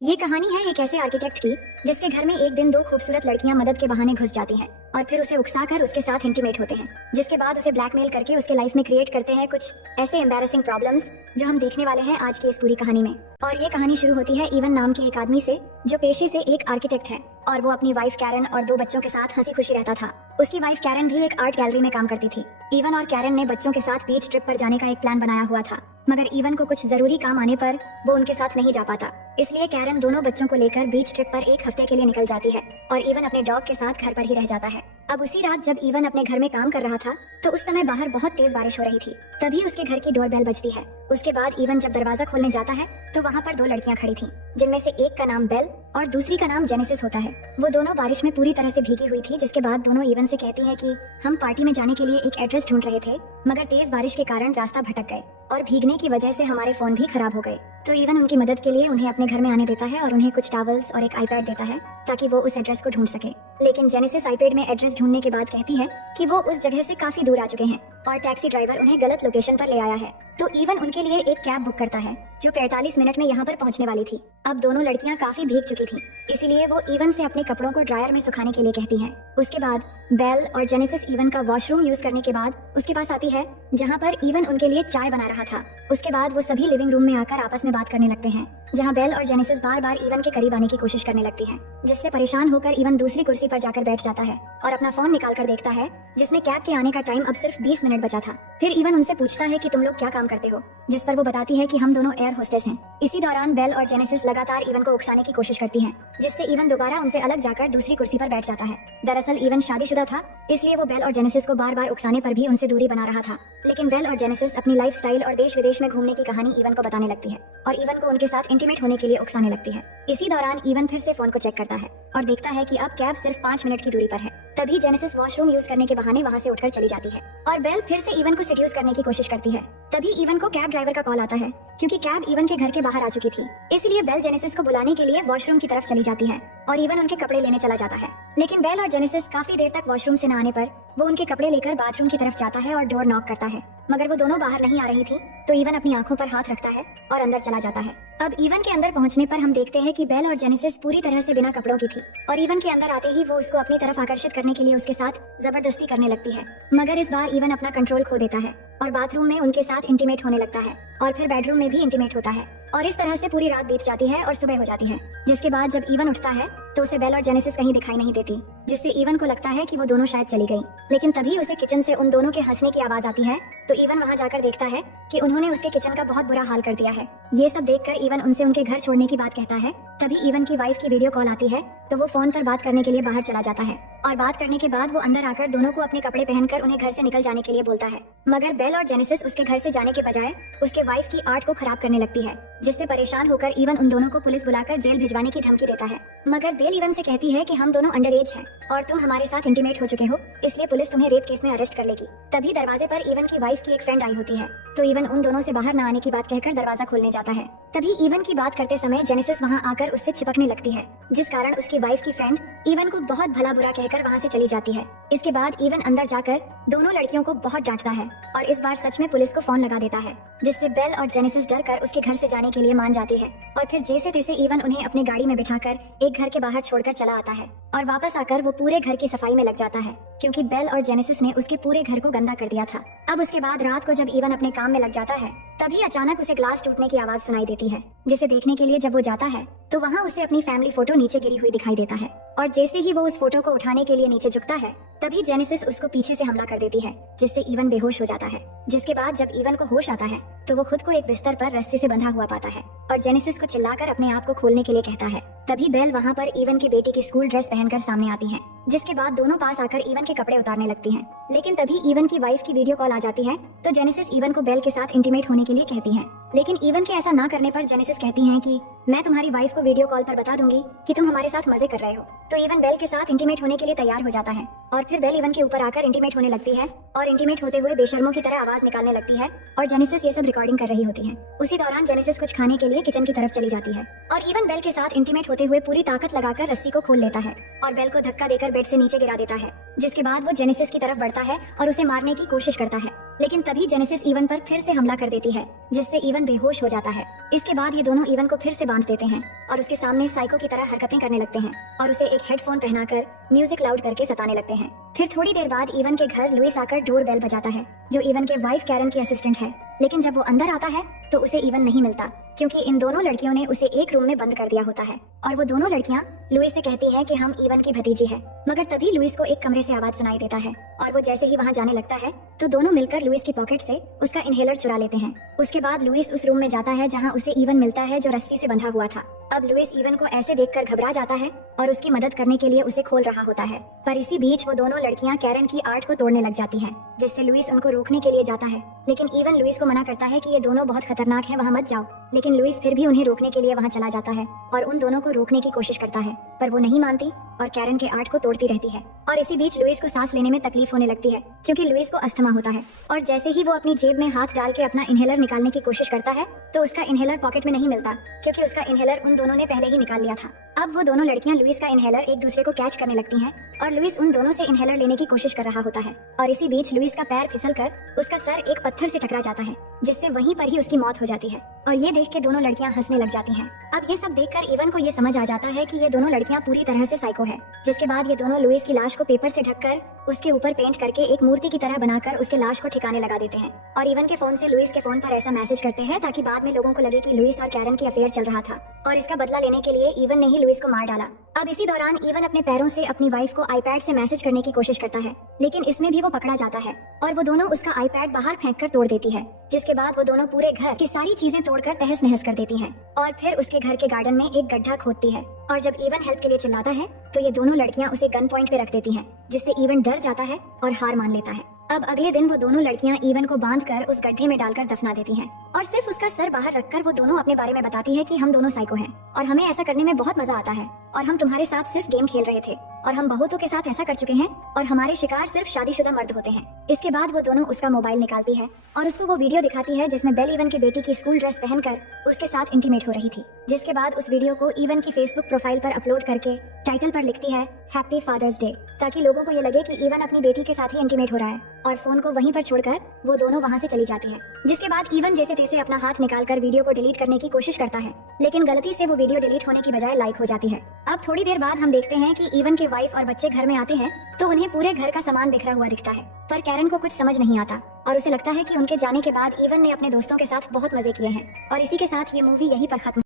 ये कहानी है एक ऐसे आर्किटेक्ट की जिसके घर में एक दिन दो खूबसूरत लड़कियां मदद के बहाने घुस जाती हैं और फिर उसे उकसाकर उसके साथ इंटीमेट होते हैं, जिसके बाद उसे ब्लैकमेल करके उसके लाइफ में क्रिएट करते हैं कुछ ऐसे एम्बैरेसिंग प्रॉब्लम्स जो हम देखने वाले हैं आज की इस पूरी कहानी में। और ये कहानी शुरू होती है इवन नाम के एक आदमी से जो पेशे से एक आर्किटेक्ट है और वो अपनी वाइफ कैरन और दो बच्चों के साथ हंसी खुशी रहता था। उसकी वाइफ कैरन भी एक आर्ट गैलरी में काम करती थी। इवन और कैरन ने बच्चों के साथ बीच ट्रिप पर जाने का एक प्लान बनाया हुआ था, मगर इवन को कुछ जरूरी काम आने पर वो उनके साथ नहीं जा पाता। इसलिए कैरन दोनों बच्चों को लेकर बीच ट्रिप पर एक हफ्ते के लिए निकल जाती है और इवन अपने डॉग के साथ घर पर ही रह जाता है। अब उसी रात जब इवन अपने घर में काम कर रहा था तो उस समय बाहर बहुत तेज बारिश हो रही थी। तभी उसके घर की डोरबेल बजती है। उसके बाद इवन जब दरवाजा खोलने जाता है तो वहाँ पर दो लड़कियां खड़ी थी, जिनमें से एक का नाम बेल और दूसरी का नाम जेनेसिस होता है। वो दोनों बारिश में पूरी तरह से भीगी हुई थी, जिसके बाद दोनों इवन से कहती है कि हम पार्टी में जाने के लिए एक एड्रेस ढूंढ रहे थे, मगर तेज बारिश के कारण रास्ता भटक गए और भीगने की वजह से हमारे फोन भी खराब हो गए। तो इवन उनकी मदद के लिए उन्हें अपने घर में आने देता है और उन्हें कुछ टॉवल्स और एक आईपैड देता है ताकि वो उस एड्रेस को ढूंढ सके। लेकिन जेनेसिस आईपैड में एड्रेस ढूंढने के बाद कहती है कि वो उस जगह से काफी दूर आ चुके हैं और टैक्सी ड्राइवर उन्हें गलत लोकेशन पर ले आया है। तो इवन उनके लिए एक कैब बुक करता है जो 45 मिनट में यहाँ पर पहुँचने वाली थी। अब दोनों लड़कियाँ काफी भीग चुकी थी, इसीलिए वो इवन से अपने कपड़ों को ड्रायर में सुखाने के लिए कहती है। उसके बाद बेल और जेनेसिस इवन का वॉशरूम यूज करने के बाद उसके पास आती है जहाँ पर इवन उनके लिए चाय बना रहा था। उसके बाद वो सभी लिविंग रूम में आकर आपस में बात करने लगते हैं, जहाँ बेल और जेनेसिस बार बार इवन के करीब आने की कोशिश करने लगती है, जिससे परेशान होकर इवन दूसरी कुर्सी पर जाकर बैठ जाता है और अपना फोन निकाल कर देखता है जिसमें कैब के आने का टाइम अब सिर्फ 20 मिनट बचा था। फिर इवन उनसे पूछता है कि तुम लोग क्या काम करते हो, जिस पर वो बताती है कि हम दोनों एयर होस्टेस हैं। इसी दौरान बेल और जेनेसिस लगातार इवन को उकसाने की कोशिश करती हैं, जिससे इवन दोबारा उनसे अलग जाकर दूसरी कुर्सी पर बैठ जाता है। दरअसल इवन शादीशुदा था, इसलिए वो बेल और जेनेसिस को बार बार उकसाने पर भी उनसे दूरी बना रहा था। लेकिन बेल और जेनेसिस अपनी लाइफस्टाइल और देश विदेश में घूमने की कहानी इवन को बताने लगती है और इवन को उनके साथ इंटीमेट होने के लिए उकसाने लगती है। इसी दौरान इवन फिर से फोन को चेक करता है और देखता है कि अब कैब सिर्फ 5 मिनट की दूरी पर है। तभी जेनेसिस वॉशरूम यूज करने के बहाने वहाँ से उठकर चली जाती है और बेल फिर से इवन को सिड्यूस करने की कोशिश करती है। तभी इवन को कैब ड्राइवर का कॉल आता है क्योंकि कैब इवन के घर के बाहर आ चुकी थी। इसलिए बेल जेनेसिस को बुलाने के लिए वॉशरूम की तरफ चली जाती है और इवन उनके कपड़े लेने चला जाता है। लेकिन बेल और जेनेसिस काफी देर तक वॉशरूम से न आने पर वो उनके कपड़े लेकर बाथरूम की तरफ जाता है और डोर नॉक करता है, मगर वो दोनों बाहर नहीं आ रही थी। तो इवन अपनी आंखों पर हाथ रखता है और अंदर चला जाता है। अब इवन के अंदर पहुंचने पर हम देखते हैं कि बेल और जेनेसिस पूरी तरह से बिना कपड़ों की थी और इवन के अंदर आते ही वो उसको अपनी तरफ आकर्षित करने के लिए उसके साथ जबरदस्ती करने लगती है, मगर इस बार इवन अपना कंट्रोल खो देता है और बाथरूम में उनके साथ इंटीमेट होने लगता है और फिर बेडरूम में भी इंटीमेट होता है। और इस तरह से पूरी रात बीत जाती है और सुबह हो जाती है, जिसके बाद जब इवन उठता है तो उसे बेल और जेनेसिस कहीं दिखाई नहीं देती, जिससे इवन को लगता है कि वो दोनों शायद चली गई। लेकिन तभी उसे किचन से उन दोनों के हंसने की आवाज आती है, तो इवन वहाँ जाकर देखता है कि उन्होंने उसके किचन का बहुत बुरा हाल कर दिया है। ये सब देखकर इवन उनसे उनके घर छोड़ने की बात कहता है। तभी इवन की वाइफ की वीडियो कॉल आती है तो वो फोन पर बात करने के लिए बाहर चला जाता है और बात करने के बाद वो अंदर आकर दोनों को अपने कपड़े पहनकर उन्हें घर से निकल जाने के लिए बोलता है, मगर बेल और जेनेसिस उसके घर से जाने के बजाय उसके वाइफ की आर्ट को खराब करने लगती है, जिससे परेशान होकर इवन उन दोनों को पुलिस बुलाकर जेल भिजवाने की धमकी देता है। मगर बेल इवन से कहती है कि हम दोनों अंडर एज है और तुम हमारे साथ इंटीमेट हो चुके हो, इसलिए पुलिस तुम्हें रेप केस में अरेस्ट कर लेगी। तभी दरवाजे पर इवन की वाइफ की एक फ्रेंड आई होती है, तो इवन उन दोनों से बाहर न आने की बात कहकर दरवाजा खोलने जाता है। तभी इवन की बात करते समय जेनेसिस वहाँ आकर उससे चिपकने लगती है, जिस कारण उसकी वाइफ की फ्रेंड इवन को बहुत भला बुरा कहकर वहाँ से चली जाती है। इसके बाद इवन अंदर जाकर दोनों लड़कियों को बहुत डांटता है और इस बार सच में पुलिस को फोन लगा देता है, जिससे बेल और जेनेसिस डरकर उसके घर से जाने के लिए मान जाती है और फिर जैसे तैसे इवन उन्हें अपनी गाड़ी में बिठाकर एक घर के बाहर छोड़कर चला आता है और वापस आकर वो पूरे घर की सफाई में लग जाता है, क्योंकि बेल और जेनेसिस ने उसके पूरे घर को गंदा कर दिया था। अब उसके बाद रात को जब इवन अपने काम में लग जाता है तभी अचानक उसे ग्लास टूटने की आवाज सुनाई देती है, जिसे देखने के लिए जब वो जाता है तो वहाँ उसे अपनी फैमिली फोटो नीचे गिरी हुई दिखाई देता है और जैसे ही वो उस फोटो को उठाने के लिए नीचे झुकता है तभी जेनेसिस उसको पीछे से हमला कर देती है, जिससे इवन बेहोश हो जाता है। जिसके बाद जब इवन को होश आता है तो वो खुद को एक बिस्तर पर रस्सी से बंधा हुआ पाता है और जेनेसिस को चिल्लाकर अपने आप को खोलने के लिए कहता है। तभी बेल वहाँ पर इवन की बेटी की स्कूल ड्रेस पहनकर सामने आती है, जिसके बाद दोनों पास आकर इवन के कपड़े उतारने लगती हैं। लेकिन तभी इवन की वाइफ की वीडियो कॉल आ जाती है तो जेनेसिस इवन को बेल के साथ इंटीमेट होने के लिए कहती है। लेकिन इवन के ऐसा ना करने पर जेनेसिस कहती हैं कि मैं तुम्हारी वाइफ को वीडियो कॉल पर बता दूंगी कि तुम हमारे साथ मजे कर रहे हो। तो इवन बेल के साथ इंटीमेट होने के लिए तैयार हो जाता है और फिर बेल इवन के ऊपर आकर इंटीमेट होने लगती है और इंटीमेट होते हुए बेशर्मों की तरह आवाज निकालने लगती है और जेनेसिस ये सब रिकॉर्डिंग कर रही होती है। उसी दौरान जेनेसिस कुछ खाने के लिए किचन की तरफ चली जाती है और इवन बेल के साथ इंटीमेट होते हुए पूरी ताकत लगाकर रस्सी को खोल लेता है और बेल को धक्का देकर बेड से नीचे गिरा देता है, जिसके बाद वो जेनेसिस की तरफ बढ़ता है और उसे मारने की कोशिश करता है। लेकिन तभी जेनेसिस इवन पर फिर से हमला कर देती है, जिससे इवन बेहोश हो जाता है। इसके बाद ये दोनों इवन को फिर से बांध देते हैं और उसके सामने साइको की तरह हरकतें करने लगते हैं और उसे एक हेडफोन पहनाकर म्यूजिक लाउड करके सताने लगते हैं। फिर थोड़ी देर बाद इवन के घर लुइस आकर डोर बेल बजाता है, जो इवन के वाइफ कैरन की असिस्टेंट है। लेकिन जब वो अंदर आता है तो उसे इवन नहीं मिलता, क्योंकि इन दोनों लड़कियों ने उसे एक रूम में बंद कर दिया होता है। और वो दोनों लड़कियां लुइस से कहती हैं कि हम इवन की भतीजी है। मगर तभी लुइस को एक कमरे से आवाज सुनाई देता है और वो जैसे ही वहां जाने लगता है तो दोनों मिलकर लुइस की पॉकेट से उसका इनहेलर चुरा लेते हैं। उसके बाद लुइस उस रूम में जाता है जहां उसे इवन मिलता है, जो रस्सी से बंधा हुआ था। अब लुइस इवन को ऐसे देखकर घबरा जाता है और उसकी मदद करने के लिए उसे खोल रहा होता है। पर इसी बीच वो दोनों लड़कियां कैरन की आर्ट को तोड़ने लग जाती हैं, जिससे लुइस उनको रोकने के लिए जाता है। लेकिन इवन लुइस को मना करता है कि ये दोनों बहुत खतरनाक हैं, वहां मत जाओ। लेकिन लुइस फिर भी उन्हें रोकने के लिए वहां चला जाता है और उन दोनों को रोकने की कोशिश करता है, पर वो नहीं मानती और कैरन के आर्ट को तोड़ती रहती है। और इसी बीच लुइस को सांस लेने में तकलीफ होने लगती है, क्योंकि लुइस को अस्थमा होता है। और जैसे ही वो अपनी जेब में हाथ डाल के अपना इनहेलर निकालने की कोशिश करता है तो उसका इनहेलर पॉकेट में नहीं मिलता, क्योंकि उसका इनहेलर उन दोनों ने पहले ही निकाल लिया था। अब वो दोनों लड़कियां लुइस का इनहेलर एक दूसरे को कैच करने लगती हैं और लुइस उन दोनों से इनहेलर लेने की कोशिश कर रहा होता है। और इसी बीच लुइस का पैर फिसलकर उसका सर एक पत्थर से टकरा जाता है, जिससे वहीं पर ही उसकी मौत हो जाती है। और ये देख के दोनों लड़कियां हंसने लग जाती हैं। अब ये सब देखकर इवन को ये समझ आ जाता है कि ये दोनों लड़कियां पूरी तरह से साइको है। जिसके बाद ये दोनों लुइस की लाश को पेपर से ढककर उसके ऊपर पेंट करके एक मूर्ति की तरह बनाकर उसके लाश को ठिकाने लगा देते हैं। और इवन के फोन से लुइस के फोन पर ऐसा मैसेज करते हैं ताकि बाद में लोगों को लगे कि लुइस और कैरन की अफेयर चल रहा था, और इसका बदला लेने के लिए इवन ने ही लुइस को मार डाला। अब इसी दौरान इवन अपने पैरों से अपनी वाइफ को आईपैड से मैसेज करने की कोशिश करता है, लेकिन इसमें भी वो पकड़ा जाता है और वो दोनों उसका आईपैड बाहर फेंककर तोड़ देती है। जिसके बाद वो दोनों पूरे घर की सारी चीजें तोड़कर तहस नहस कर देती हैं और फिर उसके घर के गार्डन में एक गड्ढा खोदती है। और जब इवन हेल्प के लिए चिल्लाता है तो ये दोनों लड़कियां उसे गन पॉइंट पे रख देती हैं, जिससे इवन डर जाता है और हार मान लेता है। अब अगले दिन वो दोनों लड़कियां इवन को बांधकर उस गड्ढे में डालकर दफना देती हैं और सिर्फ उसका सर बाहर रखकर वो दोनों अपने बारे में बताती है कि हम दोनों साइको हैं और हमें ऐसा करने में बहुत मजा आता है और हम तुम्हारे साथ सिर्फ गेम खेल रहे थे और हम बहुतों के साथ ऐसा कर चुके हैं और हमारे शिकार सिर्फ शादीशुदा मर्द होते हैं। इसके बाद वो दोनों उसका मोबाइल निकालती है और उसको वो वीडियो दिखाती है जिसमें बेल इवन की बेटी की स्कूल ड्रेस पहनकर उसके साथ इंटीमेट हो रही थी। जिसके बाद उस वीडियो को इवन की फेसबुक प्रोफाइल पर अपलोड करके टाइटल पर लिखती है हैप्पी फादर्स डे, ताकि लोगों को ये लगे कि इवन अपनी बेटी के साथ ही इंटीमेट हो रहा है। और फोन को वहीं पर छोड़कर वो दोनों वहां से चली जाती है। जिसके बाद इवन जैसे तैसे अपना हाथ निकालकर वीडियो को डिलीट करने की कोशिश करता है, लेकिन गलती से वो वीडियो डिलीट होने की बजाय लाइक हो जाती है। अब थोड़ी देर बाद हम देखते हैं कि इवन के वाइफ और बच्चे घर में आते हैं तो उन्हें पूरे घर का सामान बिखरा हुआ दिखता है, पर कैरन को कुछ समझ नहीं आता और उसे लगता है कि उनके जाने के बाद इवन ने अपने दोस्तों के साथ बहुत मजे किए हैं। और इसी के साथ ये मूवी यहीं पर खत्म